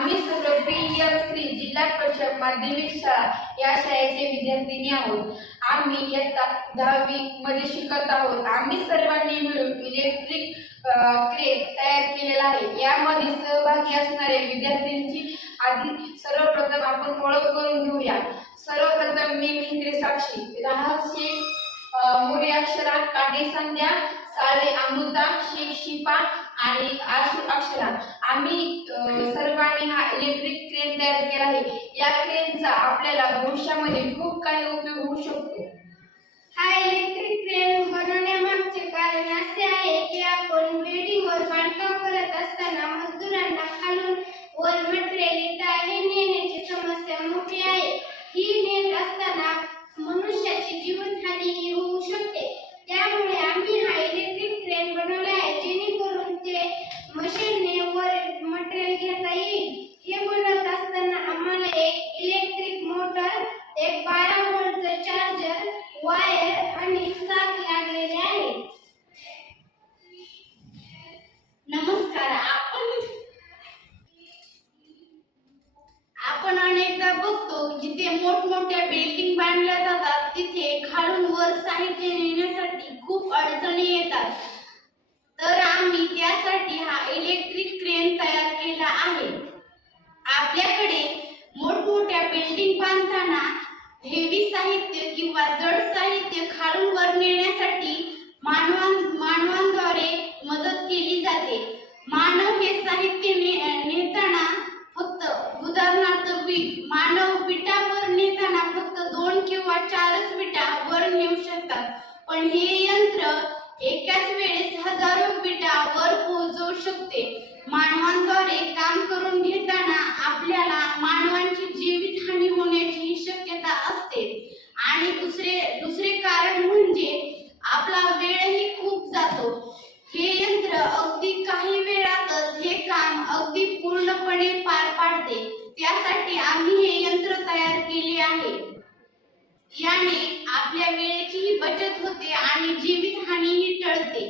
आम्ही सर्व PM श्री जिल्हा परिषद माध्यमिक शाळा या शाळेचे विद्यार्थिनी आहोत। आम्ही इयत्ता 10वी मध्ये शिकत आहोत। आम्ही सर्वांनी मिळून इलेक्ट्रिक क्रेन तयार केलेला आहे। यामध्ये सहभागी असणारे विद्यार्थ्यांची आधी सर्वप्रथम आपण ओळख करून घेऊया। सर्वप्रथम मी मिहित्रे साक्षी, रहाशे मोरे अक्षरा, काटे संध्या, साळे अमृता, शेख शिपा आणि आशू अक्षरा। आम्ही सर्वांनी हा इलेक्ट्रिक क्रेन तयार केला आहे। या क्रेनचा आपल्याला भविष्यामध्ये खूप काही उपयोग होऊ शकतो। हा इलेक्ट्रिक क्रेन बनवण्यामागचे कारण असे आहे की आपण बिल्डिंगवर बांधकाम करत असताना मजदूरांना खालून वर मटेरियल नेण्याची समस्या मोठी आहे। ही नेत असताना मनुष्याची जीवितहानी होऊ शकते। त्यामुळे आम्ही हा इलेक्ट्रिक क्रेन बनवला आहे, जेणेकरून ते मशीनने वर मटेरियल घेता येईल। हे बनवत असताना आम्हाला एक इलेक्ट्रिक मोटर, एक 12 व्होल्टचा चार्जर, वायर आणि चाक लागलेले आहे। नमस्कार। आपण अनेकदा बघतो जिथे मोठमोठ्या बिल्डिंग बांधल्या जातात तिथे खालून वर साहित्य नेण्यासाठी खूप अडचणी येतात। तर आम्ही त्यासाठी हा इलेक्ट्रिक क्रेन तयार केला आहे। आपल्याकडे मोठमोठ्या बिल्डिंग बांधताना हेवी साहित्य किंवा जड साहित्य खालून वर नेण्यासाठी मानवांद्वारे मदत केली जाते। मानव हे साहित्य नेताना फक्त उदाहरणार्थ मानव विटावर नेताना फक्त 2 किंवा 4च विटा वर नेऊ शकतात, पण हे यंत्र एकाच वेळेस हजारो विटा वर पोहोचवू शकते। मानवांद्वारे काम करून घेताना आपल्याला मानवांची जीवितहानी होण्याची शक्यता असते। आणि दुसरे कारण म्हणजे आपला वेळही खूप जातो। हे यंत्र अगदी काही वेळातच हे काम अगदी पूर्णपणे पार पाडते। त्यासाठी आम्ही हे यंत्र तयार केले आहे। याने आपल्या वेळेचीही बचत होते आणि जीवितहानीही टळते।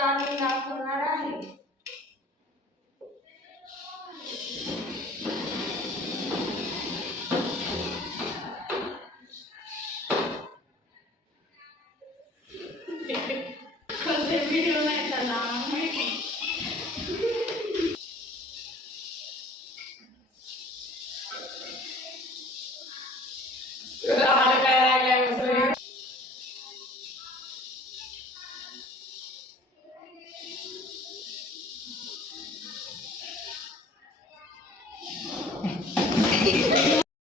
आम्ही दाखवणार आहे। व्हिडिओ नाही चालला माहिती।